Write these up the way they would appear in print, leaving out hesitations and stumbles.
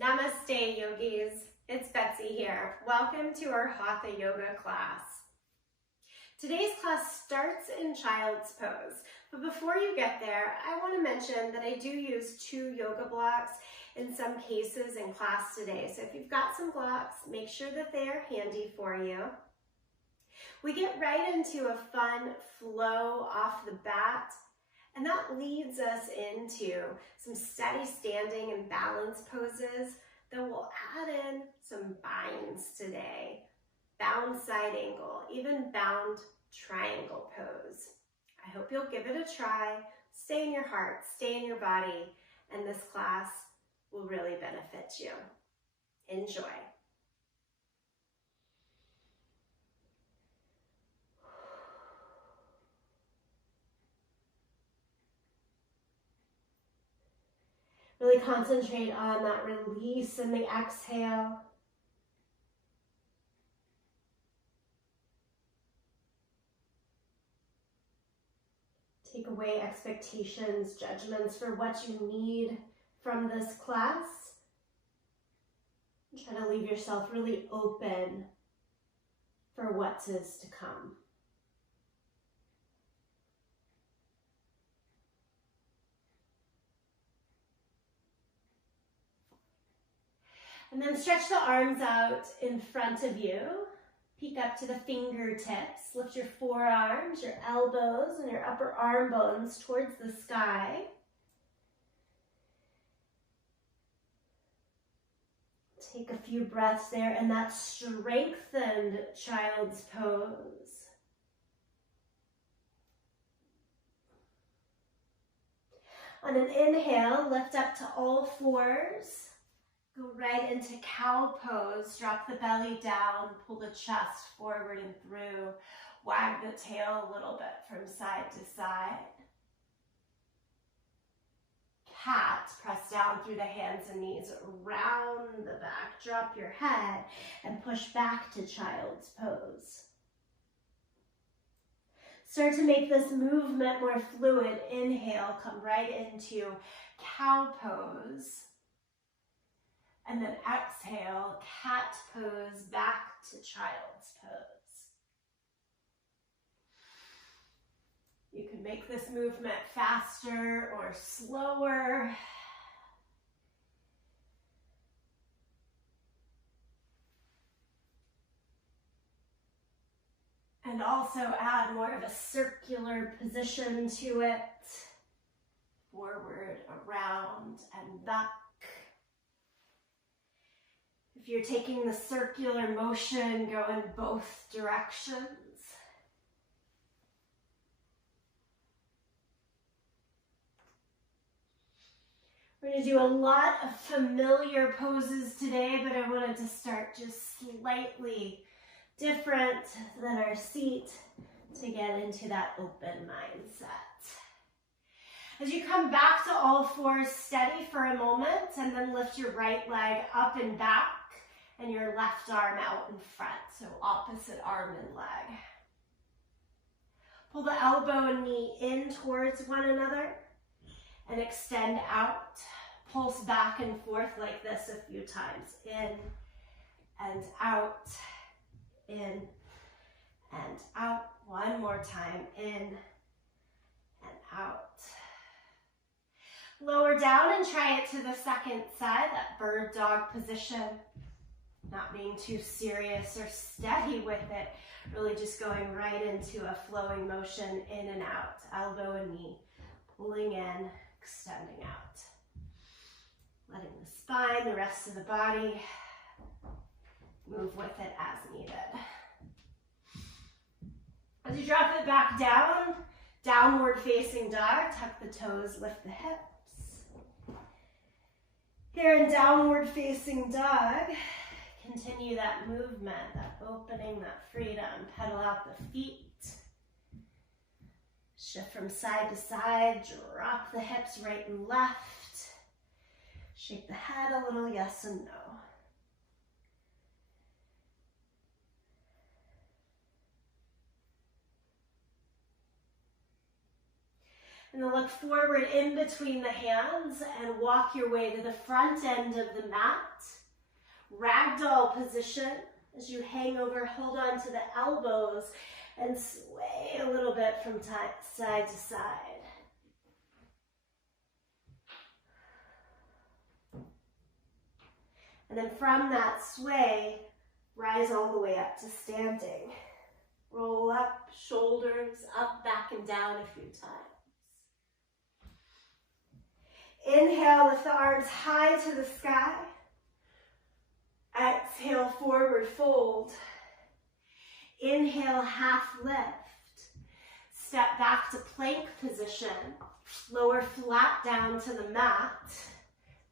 Namaste, yogis. It's Betsy here. Welcome to our Hatha Yoga class. Today's class starts in child's pose, but before you get there, I want to mention that I do use 2 yoga blocks in some cases in class today. So if you've got some blocks, make sure that they are handy for you. We get right into a fun flow off the bat, and that leads us into some steady standing and balance poses that will add in some binds today. Bound side angle, even bound triangle pose. I hope you'll give it a try. Stay in your heart, stay in your body, and this class will really benefit you. Enjoy. Really concentrate on that release in the exhale. Take away expectations, judgments for what you need from this class. And try to leave yourself really open for what is to come. And then stretch the arms out in front of you. Peek up to the fingertips. Lift your forearms, your elbows, and your upper arm bones towards the sky. Take a few breaths there in that strengthened child's pose. On an inhale, lift up to all fours. Go right into cow pose, drop the belly down, pull the chest forward and through. Wag the tail a little bit from side to side. Cat, press down through the hands and knees, round the back, drop your head and push back to child's pose. Start to make this movement more fluid. Inhale, come right into cow pose. And then exhale, cat pose, back to child's pose. You can make this movement faster or slower. And also add more of a circular position to it. Forward, around, and back. If you're taking the circular motion, go in both directions. We're going to do a lot of familiar poses today, but I wanted to start just slightly different than our seat to get into that open mindset. As you come back to all fours, steady for a moment, and then lift your right leg up and back, and your left arm out in front, so opposite arm and leg. Pull the elbow and knee in towards one another, and extend out. Pulse back and forth like this a few times. In and out, in and out. One more time, in and out. Lower down and try it to the second side, that bird dog position. Not being too serious or steady with it, really just going right into a flowing motion in and out, elbow and knee, pulling in, extending out. Letting the spine, the rest of the body, move with it as needed. As you drop it back down, downward facing dog, tuck the toes, lift the hips. Here in downward facing dog, continue that movement, that opening, that freedom. Pedal out the feet. Shift from side to side. Drop the hips right and left. Shake the head a little, yes and no. And then look forward in between the hands and walk your way to the front end of the mat. Ragdoll position as you hang over, hold on to the elbows and sway a little bit from side to side. And then from that sway, rise all the way up to standing. Roll up, shoulders up, back and down a few times. Inhale, lift the arms high to the sky. Exhale, forward fold. Inhale, half lift. Step back to plank position. Lower flat down to the mat.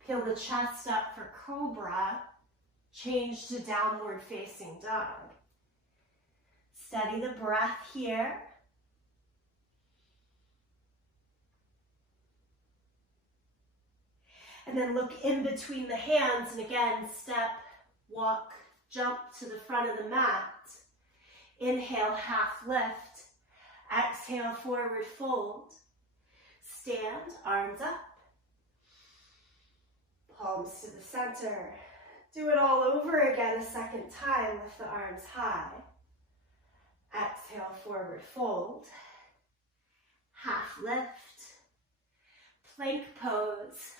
Peel the chest up for cobra. Change to downward facing dog. Steady the breath here. And then look in between the hands and again, step, walk, jump to the front of the mat. Inhale, half lift. Exhale, forward fold. Stand, arms up. Palms to the center. Do it all over again a second time. Lift the arms high. Exhale, forward fold. Half lift. Plank pose.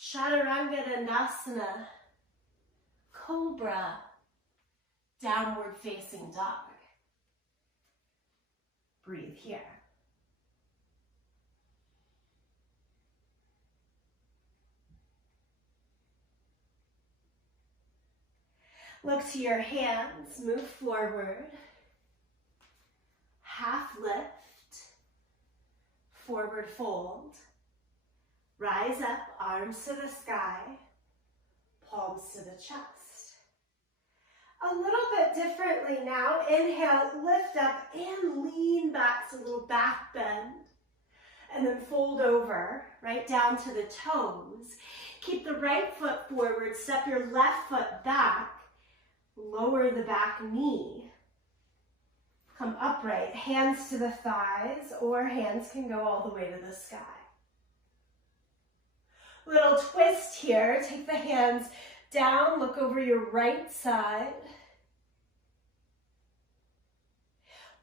Chaturanga Dandasana. Cobra. Downward facing dog. Breathe here. Look to your hands, move forward. Half lift, forward fold. Rise up, arms to the sky, palms to the chest. A little bit differently now. Inhale, lift up and lean back, so a little back bend. And then fold over, right down to the toes. Keep the right foot forward, step your left foot back. Lower the back knee. Come upright, hands to the thighs, or hands can go all the way to the sky. Little twist here. Take the hands down, look over your right side.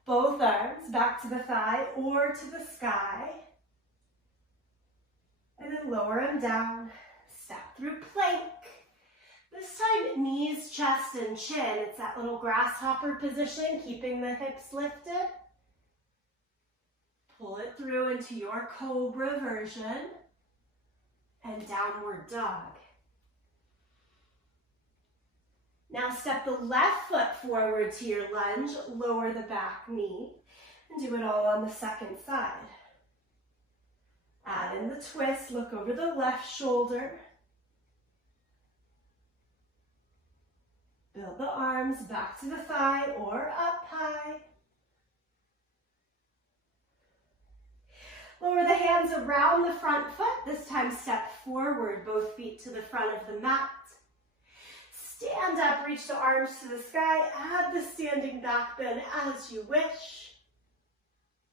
Both arms back to the thigh or to the sky. And then lower them down. Step through plank. This time, knees, chest, and chin. It's that little grasshopper position, keeping the hips lifted. Pull it through into your cobra version and downward dog. Now step the left foot forward to your lunge, lower the back knee, and do it all on the second side. Add in the twist, look over the left shoulder. Build the arms back to the thigh or up high. Lower the hands around the front foot. This time step forward, both feet to the front of the mat. Stand up, reach the arms to the sky. Add the standing back bend as you wish.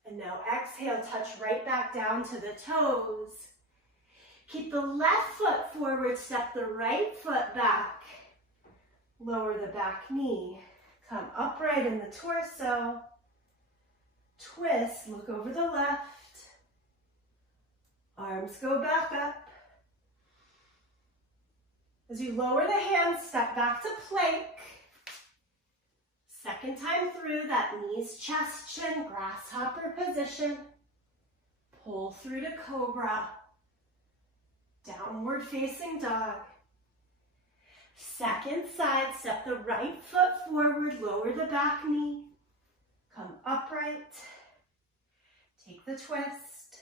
And now exhale, touch right back down to the toes. Keep the left foot forward, step the right foot back. Lower the back knee. Come upright in the torso. Twist, look over the left. Arms go back up. As you lower the hands, step back to plank. Second time through, that knees, chest, chin, grasshopper position. Pull through to cobra. Downward facing dog. Second side, step the right foot forward, lower the back knee. Come upright. Take the twist.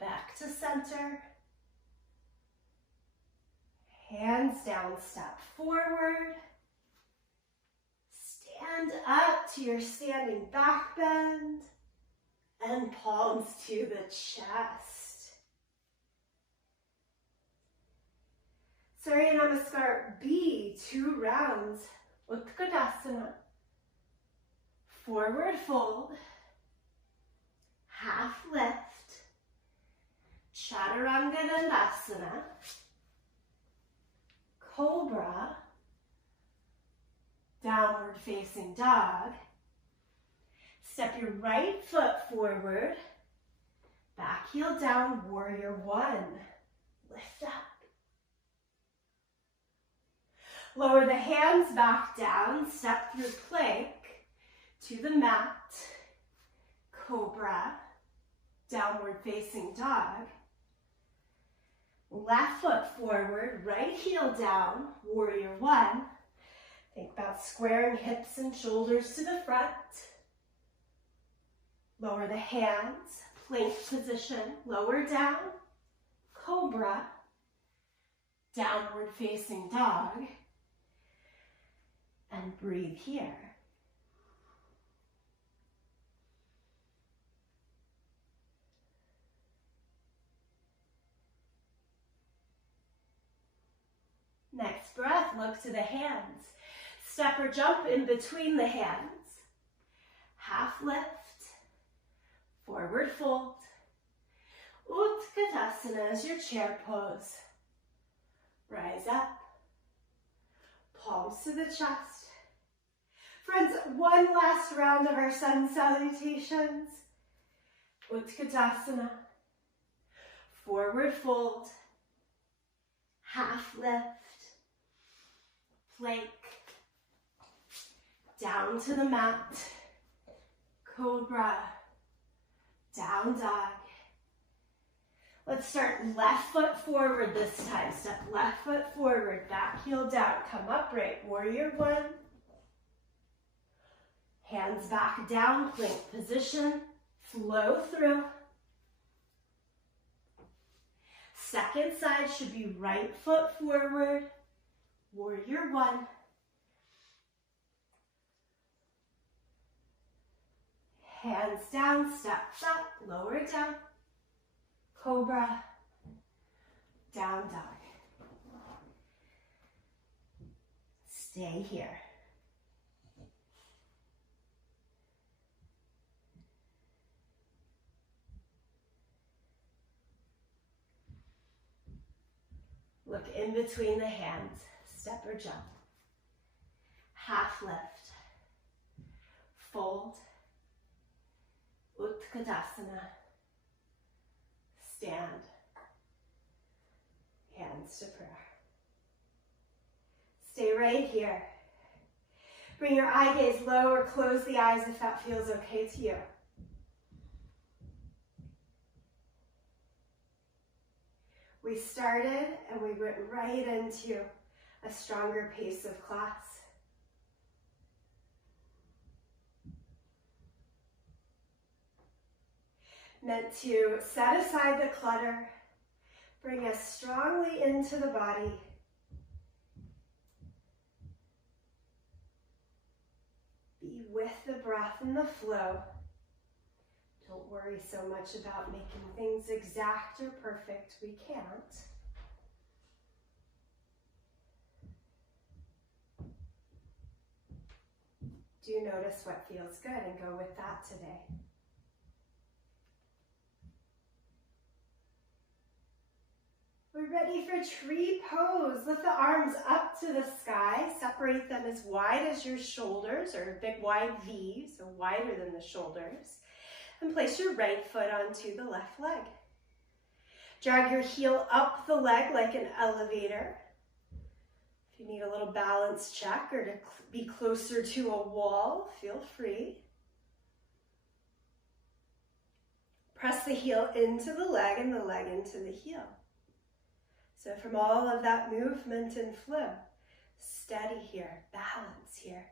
Back to center. Hands down, step forward. Stand up to your standing back bend. And palms to the chest. Surya Namaskar B, 2 rounds. Utkatasana. Forward fold, half lift, chaturanga dandasana, cobra, downward facing dog. Step your right foot forward, back heel down, warrior one. Lift up. Lower the hands back down, step through plank to the mat, cobra, downward facing dog. Left foot forward, right heel down, warrior one. Think about squaring hips and shoulders to the front. Lower the hands, plank position, lower down, cobra, downward facing dog, and breathe here. Next breath, look to the hands. Step or jump in between the hands. Half lift, forward fold. Utkatasana is your chair pose. Rise up, palms to the chest. Friends, one last round of our sun salutations. Utkatasana, forward fold, half lift, plank, down to the mat, cobra, down dog. Let's start left foot forward this time. Step left foot forward, back heel down, come upright, warrior one. Hands back down, plank position, flow through. Second side should be right foot forward, warrior one. Hands down, steps up, lower down, cobra, down dog. Stay here. Look in between the hands, step or jump. Half lift, fold, Utkatasana, stand, hands to prayer. Stay right here. Bring your eye gaze low or close the eyes if that feels okay to you. We started and we went right into a stronger pace of class. Meant to set aside the clutter, bring us strongly into the body. Be with the breath and the flow. Don't worry so much about making things exact or perfect. We can't. Do notice what feels good and go with that today. We're ready for tree pose. Lift the arms up to the sky. Separate them as wide as your shoulders, or a big wide V, so wider than the shoulders. And place your right foot onto the left leg. Drag your heel up the leg like an elevator. If you need a little balance check or to be closer to a wall, feel free. Press the heel into the leg and the leg into the heel. So from all of that movement and flow, steady here, balance here.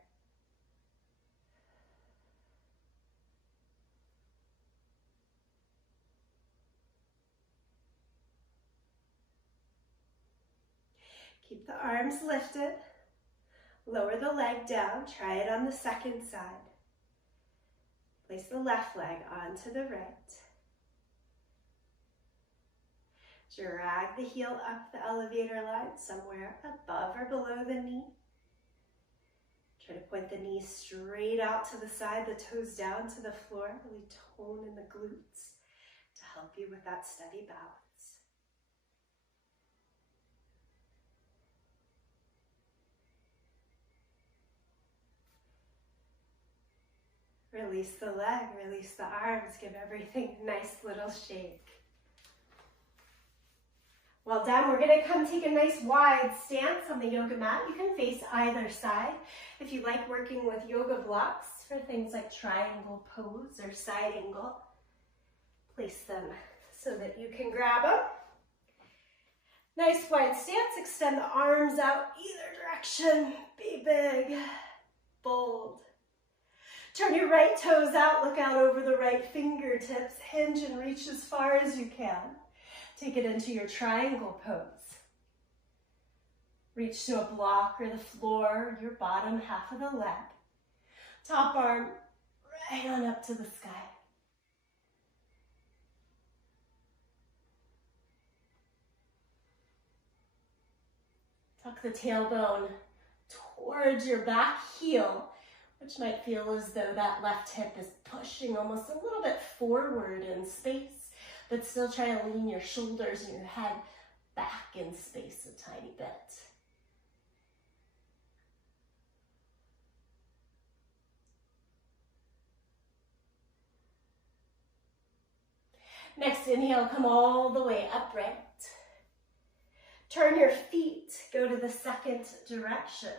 Keep the arms lifted. Lower the leg down. Try it on the second side. Place the left leg onto the right. Drag the heel up the elevator line somewhere above or below the knee. Try to point the knees straight out to the side, the toes down to the floor. Really tone in the glutes to help you with that steady balance. Release the leg, release the arms, give everything a nice little shake. Well done. We're going to come take a nice wide stance on the yoga mat. You can face either side. If you like working with yoga blocks for things like triangle pose or side angle, place them so that you can grab them. Nice wide stance. Extend the arms out either direction. Be big, bold. Turn your right toes out. Look out over the right fingertips. Hinge and reach as far as you can. Take it into your triangle pose. Reach to a block or the floor, your bottom half of the leg. Top arm right on up to the sky. Tuck the tailbone towards your back heel, which might feel as though that left hip is pushing almost a little bit forward in space, but still try to lean your shoulders and your head back in space a tiny bit. Next inhale, come all the way upright. Turn your feet, go to the second direction.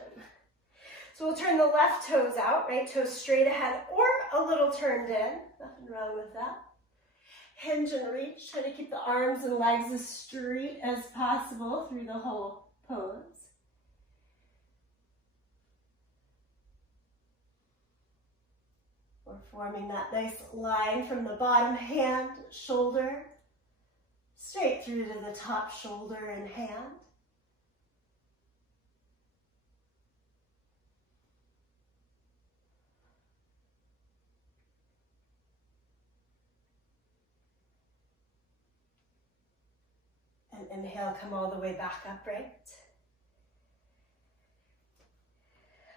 So we'll turn the left toes out, right toes straight ahead or a little turned in. Nothing wrong with that. Hinge and reach. Try to keep the arms and legs as straight as possible through the whole pose. We're forming that nice line from the bottom hand, shoulder, straight through to the top shoulder and hand. And inhale, come all the way back upright.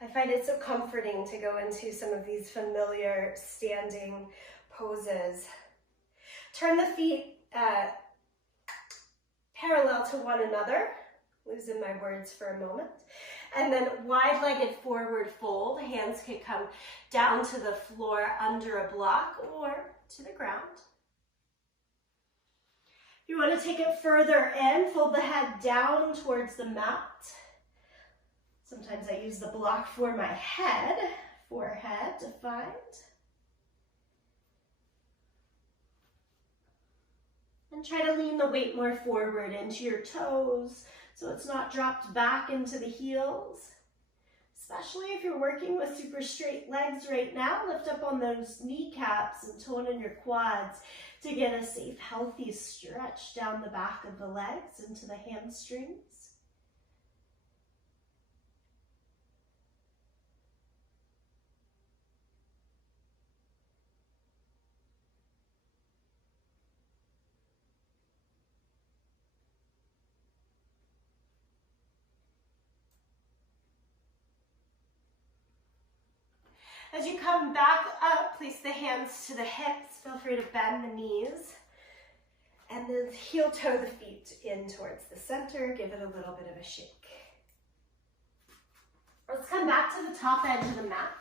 I find it so comforting to go into some of these familiar standing poses. Turn the feet parallel to one another, losing my words for a moment, and then wide-legged forward fold. Hands can come down to the floor under a block or to the ground. If you want to take it further in, fold the head down towards the mat. Sometimes I use the block for my head, forehead defined. And try to lean the weight more forward into your toes so it's not dropped back into the heels. Especially if you're working with super straight legs right now, lift up on those kneecaps and tone in your quads to get a safe, healthy stretch down the back of the legs into the hamstrings. As you come back up, place the hands to the hips. Feel free to bend the knees. And then heel toe the feet in towards the center. Give it a little bit of a shake. Let's come back to the top edge of the mat.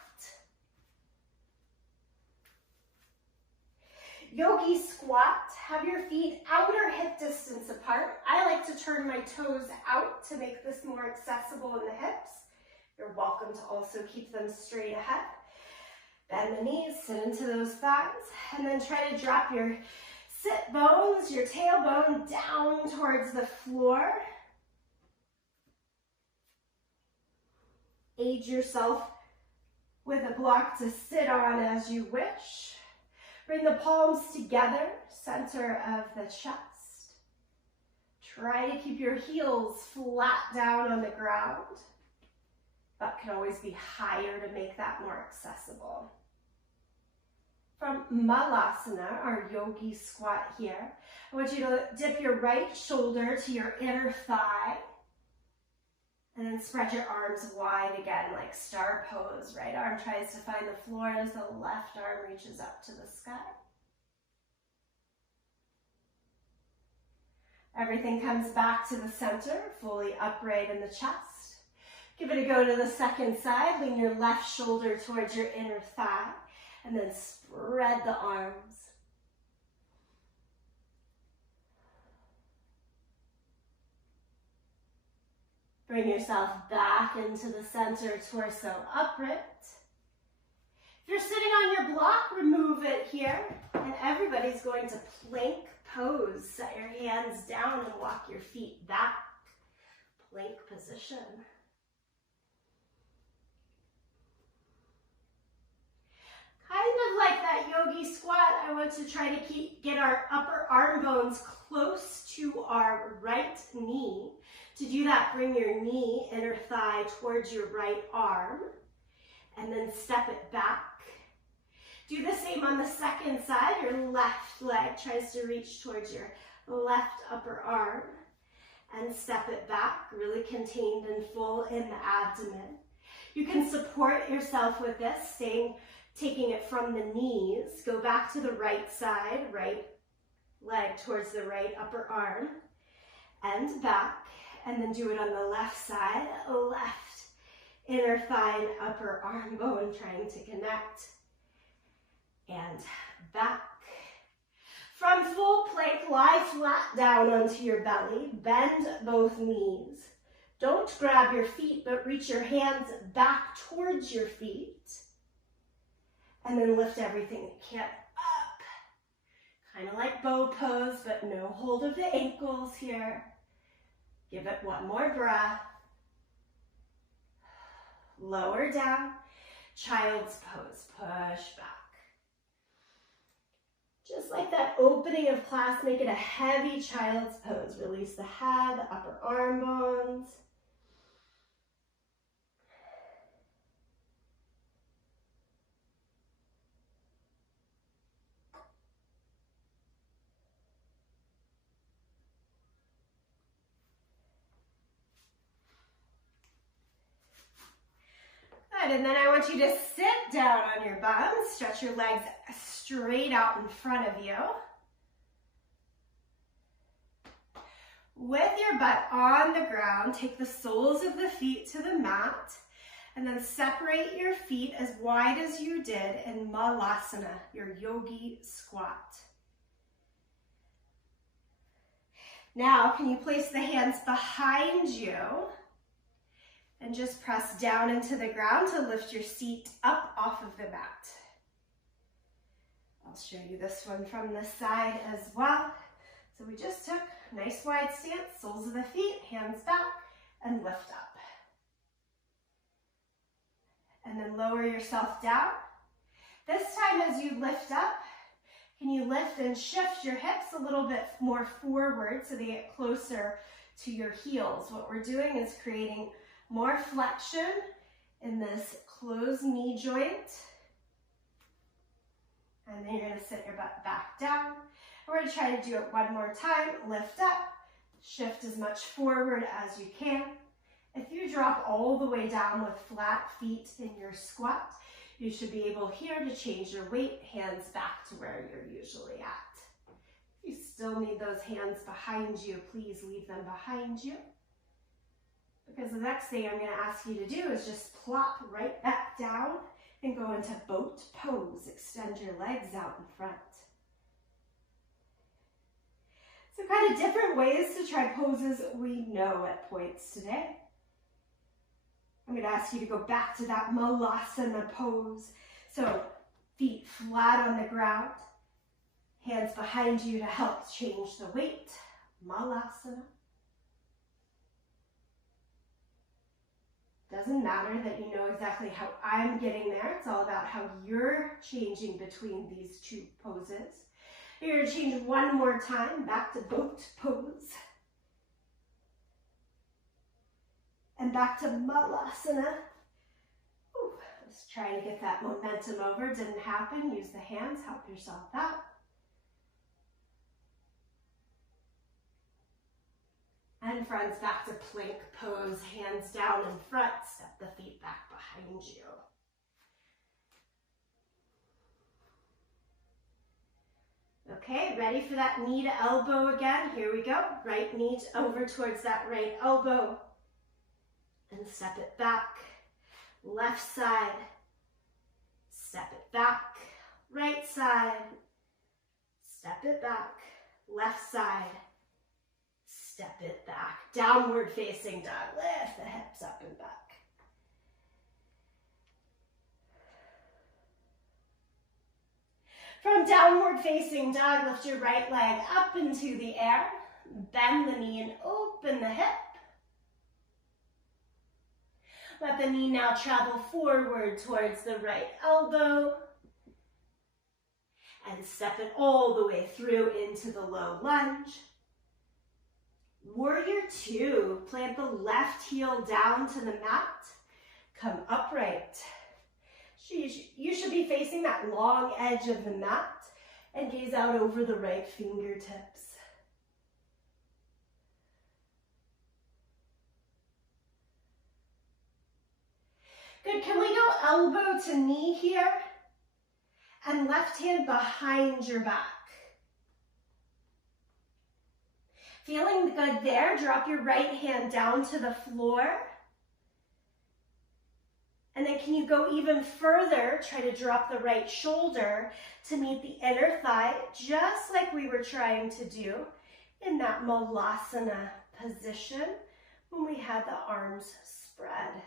Yogi squat. Have your feet outer hip distance apart. I like to turn my toes out to make this more accessible in the hips. You're welcome to also keep them straight ahead. Bend the knees, sit into those thighs, and then try to drop your sit bones, your tailbone down towards the floor. Aid yourself with a block to sit on as you wish. Bring the palms together, center of the chest. Try to keep your heels flat down on the ground. Butt can always be higher to make that more accessible. From Malasana, our yogi squat here, I want you to dip your right shoulder to your inner thigh And then spread your arms wide again, like star pose. Right arm tries to find the floor as the left arm reaches up to the sky. Everything comes back to the center, fully upright in the chest. Give it a go to the second side. Lean your left shoulder towards your inner thigh, and then spread the arms. Bring yourself back into the center, torso upright. If you're sitting on your block, remove it here. And everybody's going to plank pose. Set your hands down and walk your feet back. Plank position. Kind of like that yogi squat, I want to try to get our upper arm bones close to our right knee. To do that, bring your knee, inner thigh towards your right arm, and then step it back. Do the same on the second side. Your left leg tries to reach towards your left upper arm, and step it back, really contained and full in the abdomen. You can support yourself with this, taking it from the knees. Go back to the right side, right leg towards the right upper arm, and back. And then do it on the left side, left inner thigh and upper arm bone trying to connect. And back. From full plank, lie flat down onto your belly. Bend both knees. Don't grab your feet, but reach your hands back towards your feet. And then lift everything you can up. Kind of like bow pose, but no hold of the ankles here. Give it one more breath. Lower down. Child's pose. Push back. Just like that opening of class, make it a heavy child's pose. Release the head, the upper arm bones. And then I want you to sit down on your bum, stretch your legs straight out in front of you. With your butt on the ground, take the soles of the feet to the mat, and then separate your feet as wide as you did in Malasana, your yogi squat. Now, can you place the hands behind you? And just press down into the ground to lift your seat up off of the mat. I'll show you this one from the side as well. So we just took a nice wide stance, soles of the feet, hands back, and lift up. And then lower yourself down. This time as you lift up, can you lift and shift your hips a little bit more forward so they get closer to your heels? What we're doing is creating more flexion in this closed knee joint. And then you're going to sit your butt back down. We're going to try to do it one more time. Lift up, shift as much forward as you can. If you drop all the way down with flat feet in your squat, you should be able here to change your weight, hands back to where you're usually at. If you still need those hands behind you, please leave them behind you. Because the next thing I'm going to ask you to do is just plop right back down and go into boat pose. Extend your legs out in front. So kind of different ways to try poses we know at points today. I'm going to ask you to go back to that Malasana pose. So feet flat on the ground, hands behind you to help change the weight. Malasana. Doesn't matter that you know exactly how I'm getting there. It's all about how you're changing between these two poses. You're going to change one more time, back to boat pose. And back to Malasana. Ooh, just trying to get that momentum over. Didn't happen. Use the hands, help yourself out. And friends, back to plank pose, hands down in front, step the feet back behind you. Okay, ready for that knee to elbow again? Here we go. Right knee over towards that right elbow. And step it back. Left side. Step it back. Right side. Step it back. Left side. Step it back. Downward facing dog. Lift the hips up and back. From downward facing dog, lift your right leg up into the air. Bend the knee and open the hip. Let the knee now travel forward towards the right elbow. And step it all the way through into the low lunge. Warrior two, plant the left heel down to the mat. Come upright. You should be facing that long edge of the mat and gaze out over the right fingertips. Good, can we go elbow to knee here? And left hand behind your back. Feeling good there, drop your right hand down to the floor. And then can you go even further, try to drop the right shoulder to meet the inner thigh, just like we were trying to do in that Malasana position when we had the arms spread.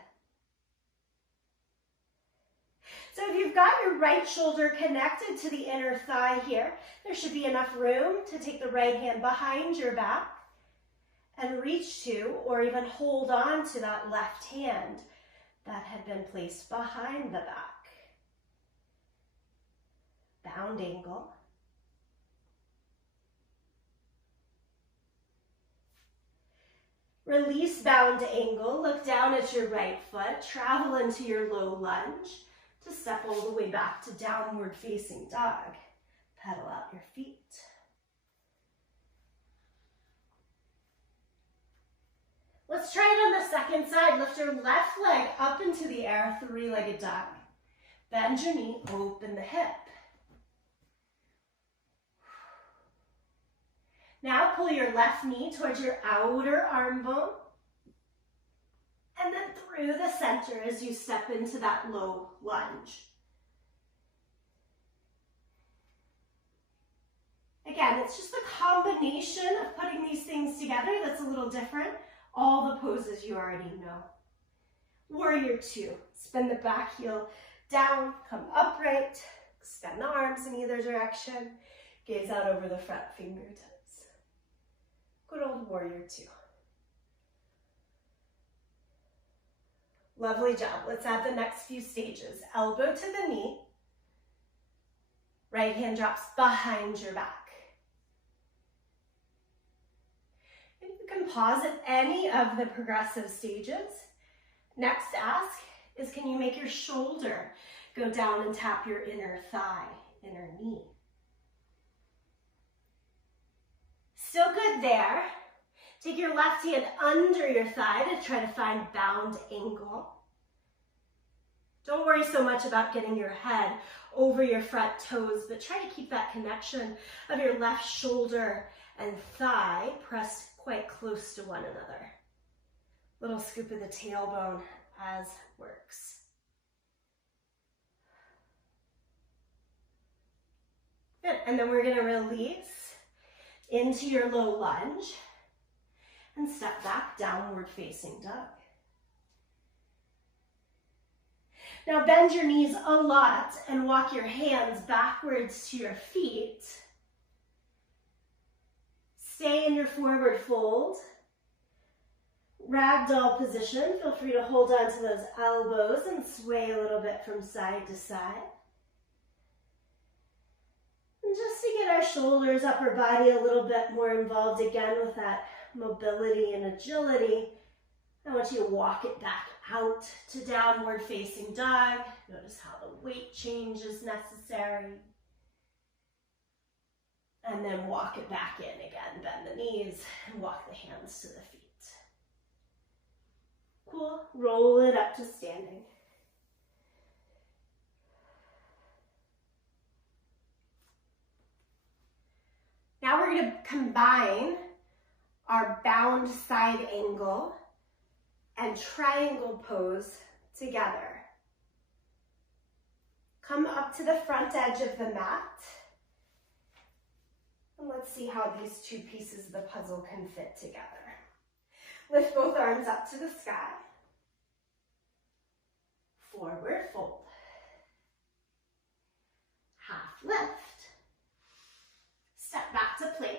So if you've got your right shoulder connected to the inner thigh here, there should be enough room to take the right hand behind your back and reach to, or even hold on to that left hand that had been placed behind the back. Bound angle. Release bound angle, look down at your right foot, travel into your low lunge to step all the way back to downward facing dog. Pedal out your feet. Let's try it on the second side. Lift your left leg up into the air, three-legged dog. Bend your knee, open the hip. Now pull your left knee towards your outer arm bone. And then through the center as you step into that low lunge. Again, it's just the combination of putting these things together that's a little different. All the poses you already know. Warrior two, spin the back heel down, come upright, extend the arms in either direction, gaze out over the front fingertips. Good old warrior two. Lovely job. Let's add the next few stages. Elbow to the knee. Right hand drops behind your back. And you can pause at any of the progressive stages. Next ask is, can you make your shoulder go down and tap your inner thigh, inner knee? Still good there. Take your left hand under your thigh to try to find bound angle. Don't worry so much about getting your head over your front toes, but try to keep that connection of your left shoulder and thigh pressed quite close to one another. Little scoop of the tailbone as works. Good, and then we're gonna release into your low lunge and step back, downward facing dog. Now bend your knees a lot and walk your hands backwards to your feet. Stay in your forward fold. Ragdoll position. Feel free to hold on to those elbows and sway a little bit from side to side. And just to get our shoulders, upper body a little bit more involved again with that mobility and agility, I want you to walk it back out to downward facing dog. Notice how the weight change is necessary. And then walk it back in again. Bend the knees and walk the hands to the feet. Cool. Roll it up to standing. Now we're going to combine our bound side angle and triangle pose together. Come up to the front edge of the mat. And let's see how these two pieces of the puzzle can fit together. Lift both arms up to the sky. Forward fold. Half lift. Step back to plank.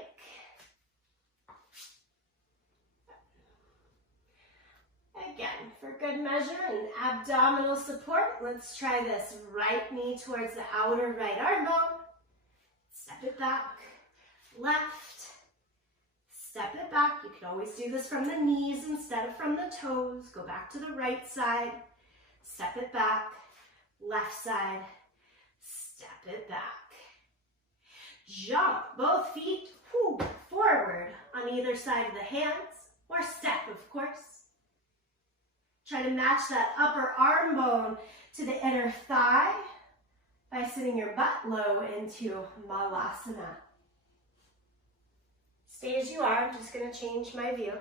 Again, for good measure and abdominal support, let's try this. Right knee towards the outer right arm bone. Step it back. Left. Step it back. You can always do this from the knees instead of from the toes. Go back to the right side. Step it back. Left side. Step it back. Jump both feet forward on either side of the hands, or step, of course. Try to match that upper arm bone to the inner thigh by sitting your butt low into Malasana. Stay as you are. I'm just going to change my view.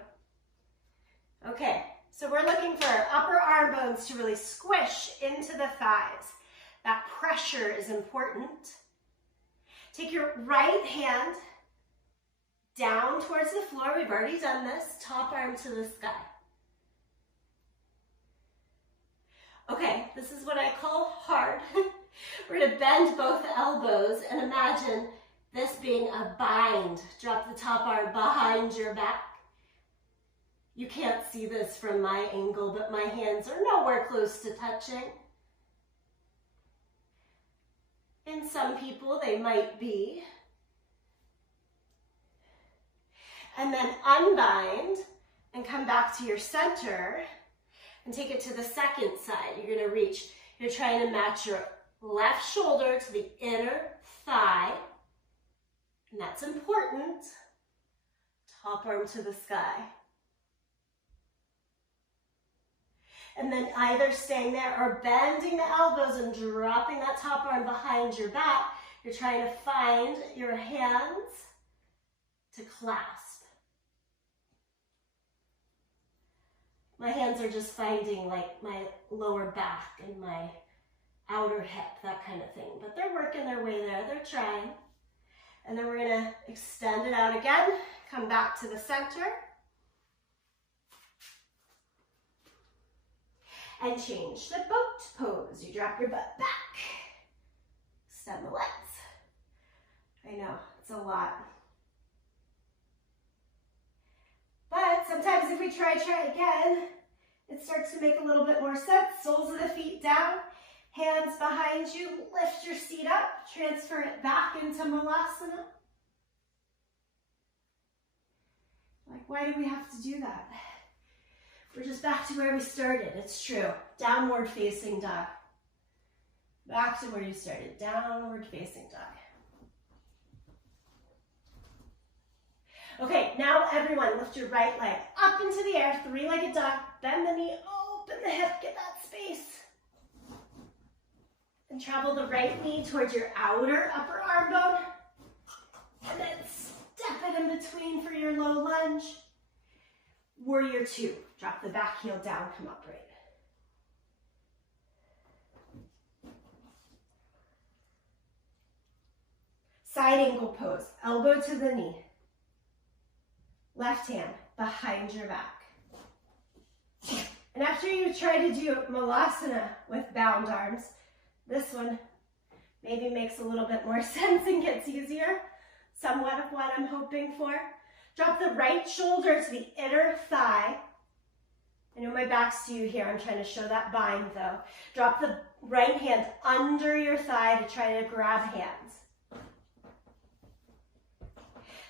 Okay, so we're looking for upper arm bones to really squish into the thighs. That pressure is important. Take your right hand down towards the floor. We've already done this. Top arm to the sky. Okay, this is what I call hard. We're going to bend both elbows and imagine this being a bind. Drop the top arm behind your back. You can't see this from my angle, but my hands are nowhere close to touching. In some people, they might be. And then unbind and come back to your center and take it to the second side. You're going to reach. You're trying to match your left shoulder to the inner thigh. And that's important. Top arm to the sky. And then either staying there or bending the elbows and dropping that top arm behind your back. You're trying to find your hands to clasp. My hands are just finding like my lower back and my outer hip, that kind of thing. But they're working their way there. They're trying. And then we're going to extend it out again. Come back to the center. And change the boat pose. You drop your butt back. Extend the legs. I know, it's a lot. But sometimes if we try again, it starts to make a little bit more sense. Soles of the feet down, hands behind you, lift your seat up, transfer it back into Malasana. Like, why do we have to do that? We're just back to where we started. It's true. Downward facing dog. Back to where you started. Downward facing dog. Okay, now everyone lift your right leg up into the air, three-legged dog. Bend the knee, open the hip, get that space. And travel the right knee towards your outer upper arm bone. And then step it in between for your low lunge. Warrior two. Drop the back heel down, come upright. Side angle pose, elbow to the knee. Left hand behind your back. And after you try to do Malasana with bound arms, this one maybe makes a little bit more sense and gets easier. Somewhat of what I'm hoping for. Drop the right shoulder to the inner thigh. I know my back's to you here. I'm trying to show that bind though. Drop the right hand under your thigh to try to grab hands.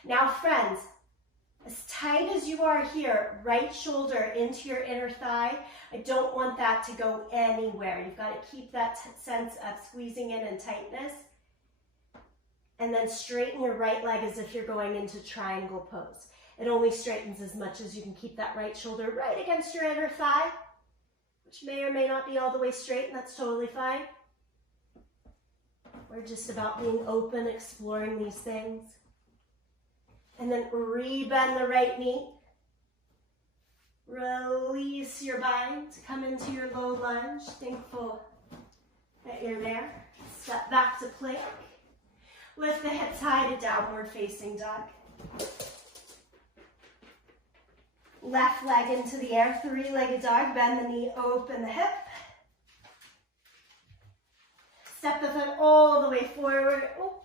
Now friends, as tight as you are here, right shoulder into your inner thigh, I don't want that to go anywhere. You've got to keep that sense of squeezing in and tightness. And then straighten your right leg as if you're going into triangle pose. It only straightens as much as you can keep that right shoulder right against your inner thigh. which may or may not be all the way straight, and that's totally fine. We're just about being open, exploring these things. And then re-bend the right knee. Release your bind, come into your low lunge. Thankful that you're there. Step back to plank. Lift the hips high to downward facing dog. Left leg into the air, three-legged dog. Bend the knee, open the hip. Step the foot all the way forward. Oh,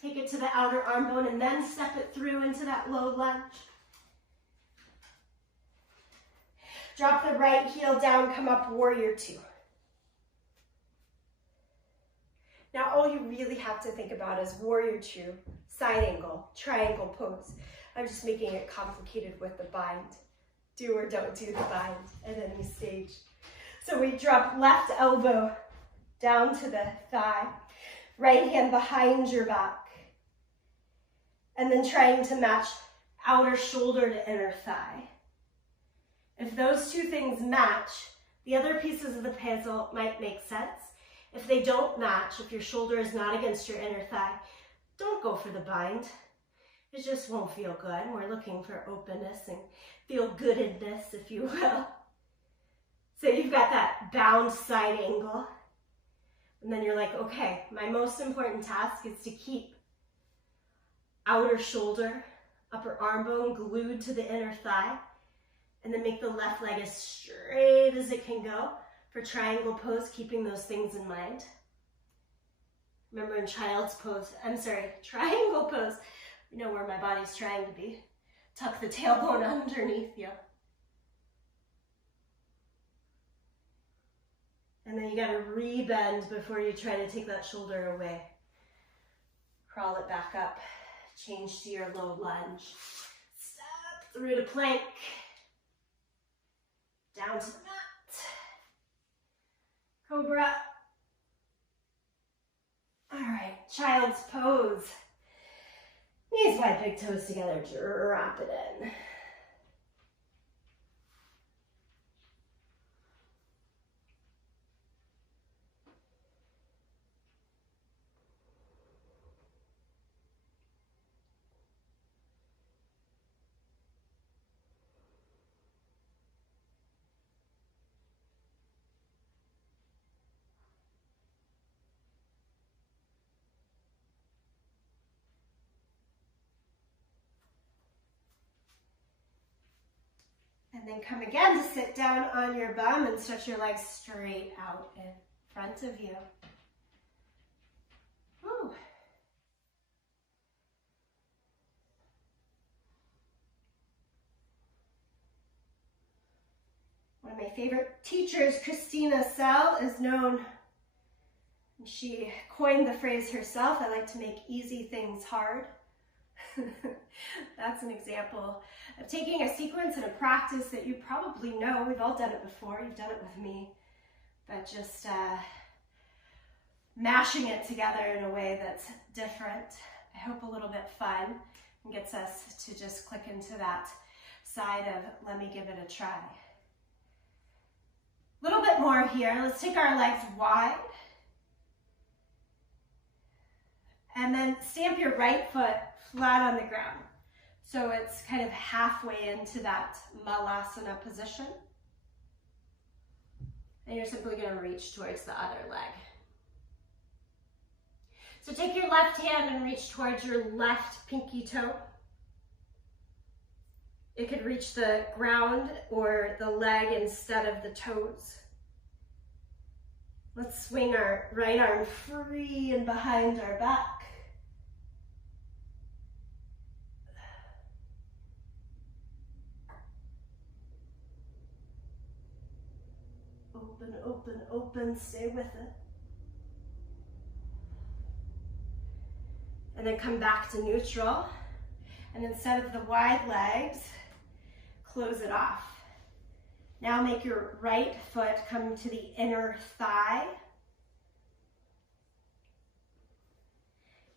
take it to the outer arm bone and then step it through into that low lunge. Drop the right heel down, come up, warrior two. Now all you really have to think about is warrior two, side angle, triangle pose. I'm just making it complicated with the bind. Do or don't do the bind at any stage. So we drop left elbow down to the thigh, right hand behind your back, and then trying to match outer shoulder to inner thigh. If those two things match, the other pieces of the puzzle might make sense. If they don't match, if your shoulder is not against your inner thigh, don't go for the bind. It just won't feel good. We're looking for openness and feel-goodedness, if you will. So you've got that bound side angle. And then you're like, okay, my most important task is to keep outer shoulder, upper arm bone glued to the inner thigh. And then make the left leg as straight as it can go for triangle pose, keeping those things in mind. Remember in triangle pose, you know where my body's trying to be. Tuck the tailbone underneath you. And then you gotta re-bend before you try to take that shoulder away. Crawl it back up, change to your low lunge. Step through to plank. Down to the mat. Cobra. All right, child's pose. Knees wide, big toes together, drop it in. And then come again to sit down on your bum and stretch your legs straight out in front of you. Woo. One of my favorite teachers, Christina Sell, is known, she coined the phrase herself, I like to make easy things hard. That's an example of taking a sequence and a practice that you probably know. We've all done it before. You've done it with me. But just mashing it together in a way that's different. I hope a little bit fun and gets us to just click into that side of let me give it a try. A little bit more here. Let's take our legs wide. And then stamp your right foot flat on the ground. So it's kind of halfway into that malasana position. And you're simply going to reach towards the other leg. So take your left hand and reach towards your left pinky toe. It could reach the ground or the leg instead of the toes. Let's swing our right arm free and behind our back. Open, open, open, stay with it. And then come back to neutral. And instead of the wide legs, close it off. Now make your right foot come to the inner thigh.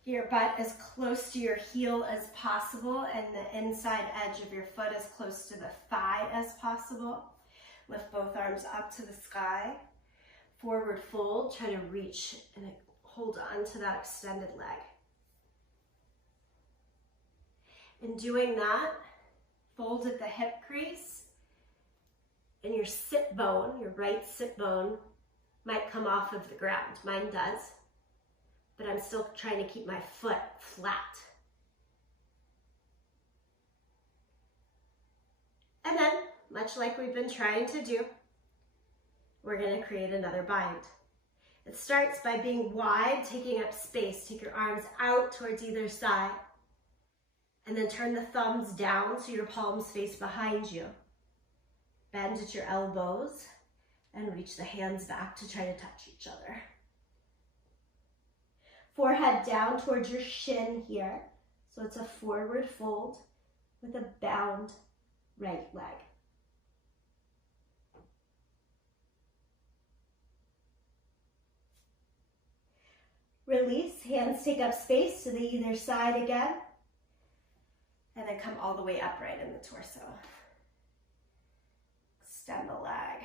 Get your butt as close to your heel as possible and the inside edge of your foot as close to the thigh as possible. Lift both arms up to the sky. Forward fold, try to reach and hold on to that extended leg. In doing that, fold at the hip crease, and your sit bone, your right sit bone, might come off of the ground. Mine does, but I'm still trying to keep my foot flat. And then, much like we've been trying to do, we're going to create another bind. It starts by being wide, taking up space. Take your arms out towards either side. And then turn the thumbs down so your palms face behind you. Bend at your elbows and reach the hands back to try to touch each other. Forehead down towards your shin here. So it's a forward fold with a bound right leg. Release, hands take up space to the either side again. And then come all the way upright in the torso. Extend the leg,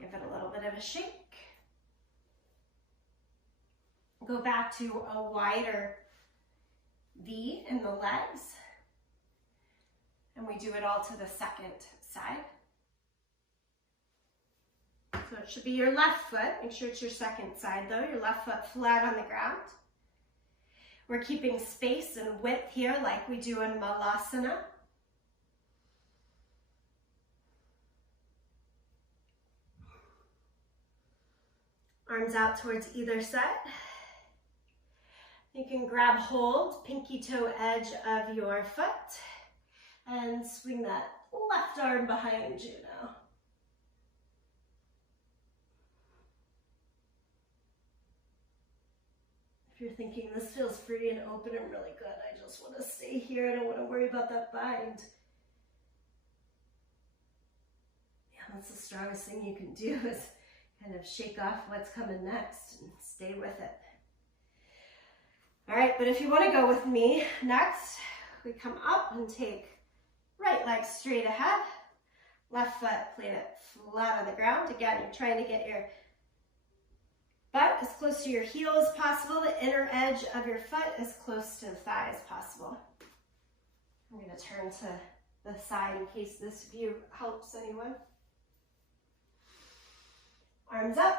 give it a little bit of a shake. Go back to a wider V in the legs. And we do it all to the second side. So it should be your left foot. Make sure it's your second side though. Your left foot flat on the ground. We're keeping space and width here like we do in Malasana. Arms out towards either side. You can grab hold, pinky toe edge of your foot, and swing that left arm behind you now. If you're thinking, this feels free and open and really good, I just want to stay here, I don't want to worry about that bind. Yeah, that's the strongest thing you can do is kind of shake off what's coming next and stay with it. All right, but if you want to go with me, next we come up and take right leg straight ahead, left foot planted flat on the ground. Again, you're trying to get your butt as close to your heel as possible, the inner edge of your foot as close to the thigh as possible. I'm going to turn to the side in case this view helps anyone. Arms up,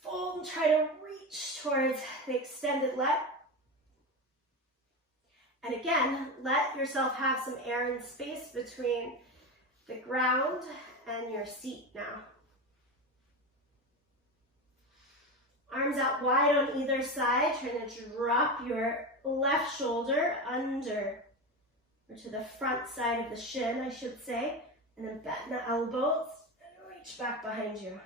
fold, try to reach towards the extended leg. And again, let yourself have some air and space between the ground and your seat now. Arms out wide on either side, trying to drop your left shoulder under, or to the front side of the shin, I should say, and then bend the elbows and reach back behind you.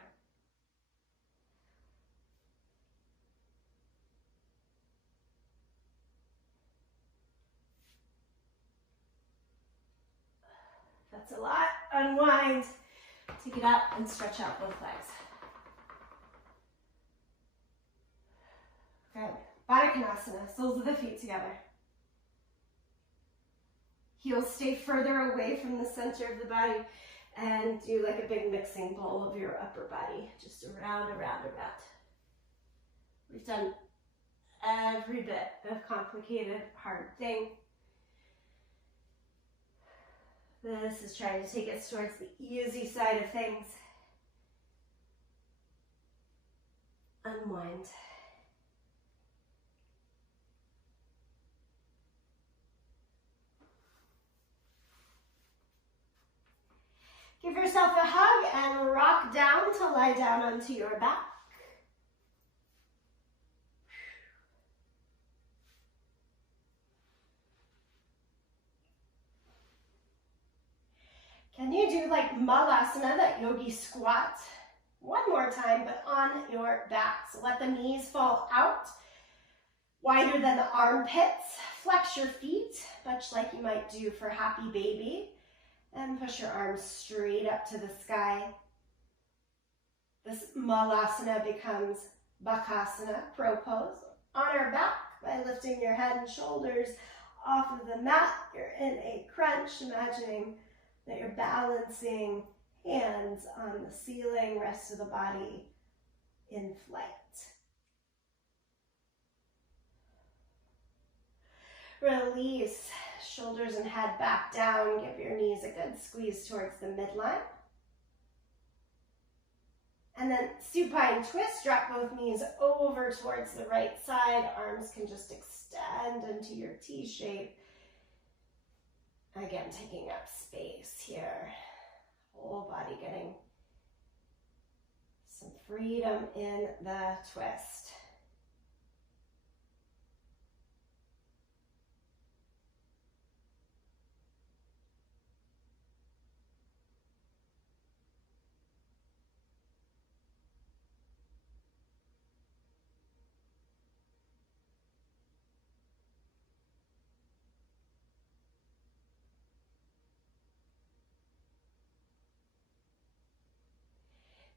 That's a lot. Unwind. Take it up and stretch out both legs. Good. Baddha Konasana, soles of the feet together. Heels stay further away from the center of the body and do like a big mixing bowl of your upper body. Just around, around, around. We've done every bit of complicated, hard thing. This is trying to take us towards the easy side of things. Unwind. Give yourself a hug and rock down to lie down onto your back. Can you do like Malasana, that yogi squat? One more time, but on your back. So let the knees fall out, wider than the armpits. Flex your feet, much like you might do for happy baby. And push your arms straight up to the sky. This Malasana becomes Bakasana, crow pose. On our back by lifting your head and shoulders off of the mat. You're in a crunch, imagining that you're balancing Hands on the ceiling, rest of the body in flight. Release, shoulders and head back down. Give your knees a good squeeze towards the midline. And then supine twist, drop both knees over towards the right side. Arms can just extend into your T shape. Again, taking up space here. Whole body getting some freedom in the twist.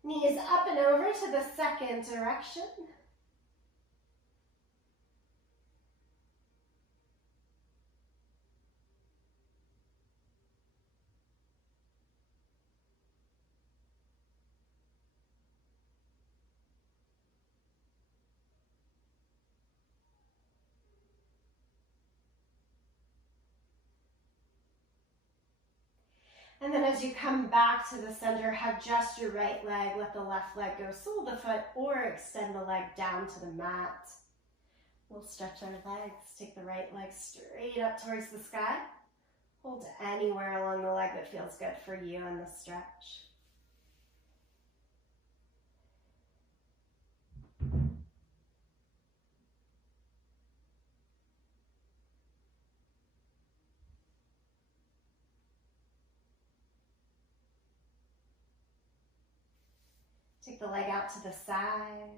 Knees up and over to the second direction. And then as you come back to the center, hug just your right leg, let the left leg go sole of the foot, or extend the leg down to the mat. We'll stretch our legs, take the right leg straight up towards the sky. Hold anywhere along the leg that feels good for you in the stretch. Take the leg out to the side.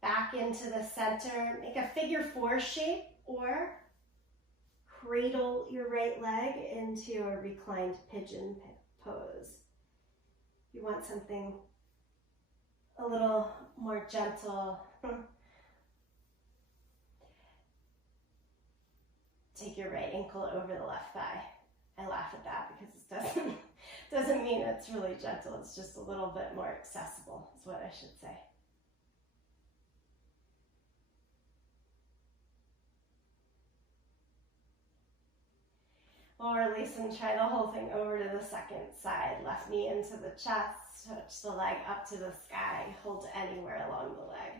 Back into the center. Make a figure 4 shape or cradle your right leg into a reclined pigeon pose. You want something a little more gentle. Take your right ankle over the left thigh. I laugh at that because it doesn't mean it's really gentle. It's just a little bit more accessible is what I should say. We'll release and try the whole thing over to the second side. Left knee into the chest, touch the leg up to the sky. Hold anywhere along the leg.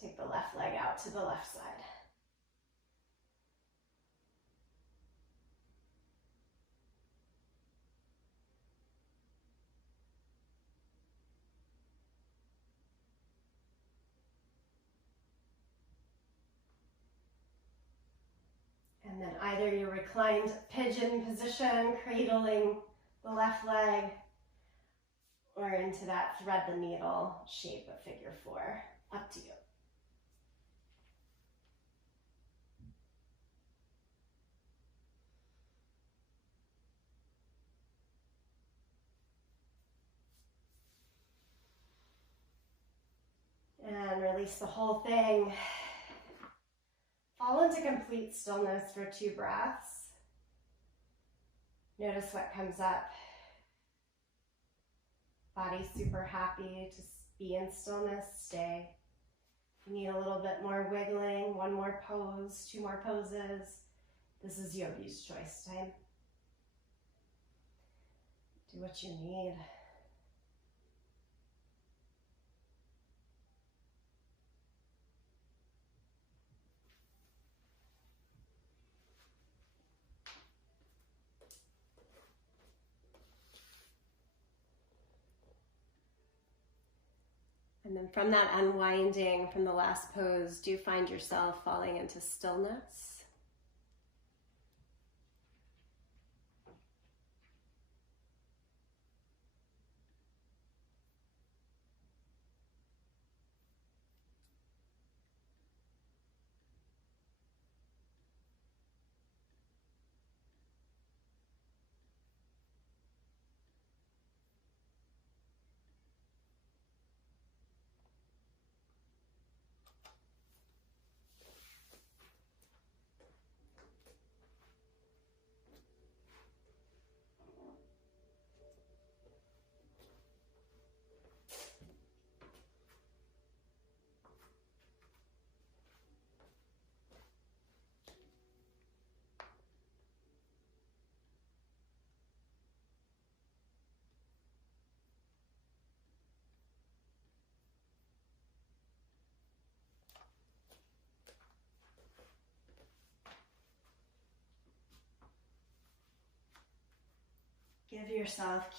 Take the left leg out to the left side. And then either your reclined pigeon position, cradling the left leg, or into that thread the needle shape of figure 4. Up to you. And release the whole thing. Fall into complete stillness for 2 breaths. Notice what comes up. Body super happy to be in stillness, stay. If you need a little bit more wiggling, 1 more pose, 2 more poses, this is yogi's choice time. Do what you need. And then from that unwinding from the last pose, do you find yourself falling into stillness?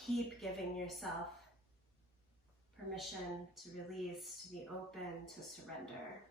Keep giving yourself permission to release, to be open, to surrender.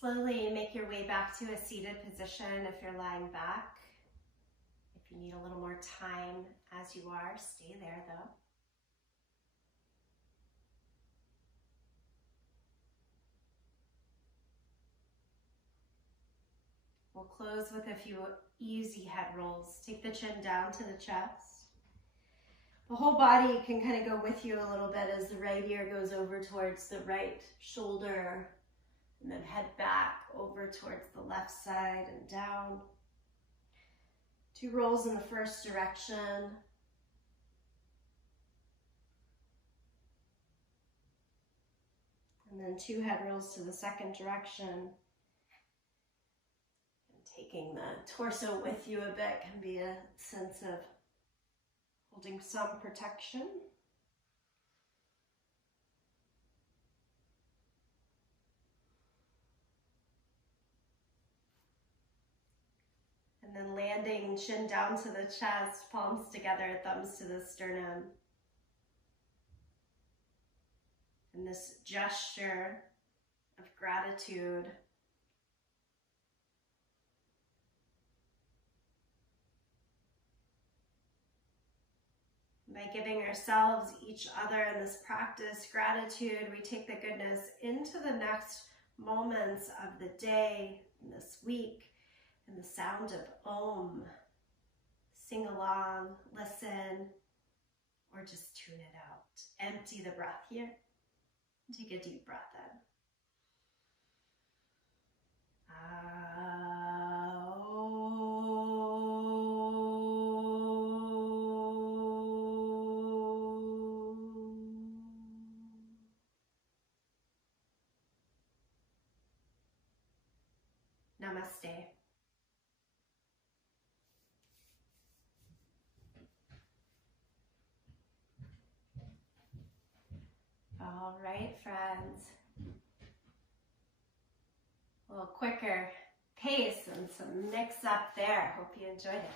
Slowly make your way back to a seated position if you're lying back. If you need a little more time as you are, stay there though. We'll close with a few easy head rolls. Take the chin down to the chest. The whole body can kind of go with you a little bit as the right ear goes over towards the right shoulder, and then head back over towards the left side and down. 2 rolls in the first direction. And then 2 head rolls to the second direction. And taking the torso with you a bit can be a sense of holding some protection. And then landing chin down to the chest, palms together, thumbs to the sternum. And this gesture of gratitude. By giving ourselves, each other in this practice, gratitude, we take the goodness into the next moments of the day, and this week, and the sound of Om. Sing along, listen, or just tune it out. Empty the breath here. Take a deep breath in. Namaste. All right, friends. A little quicker pace and some mix up there. Hope you enjoyed it.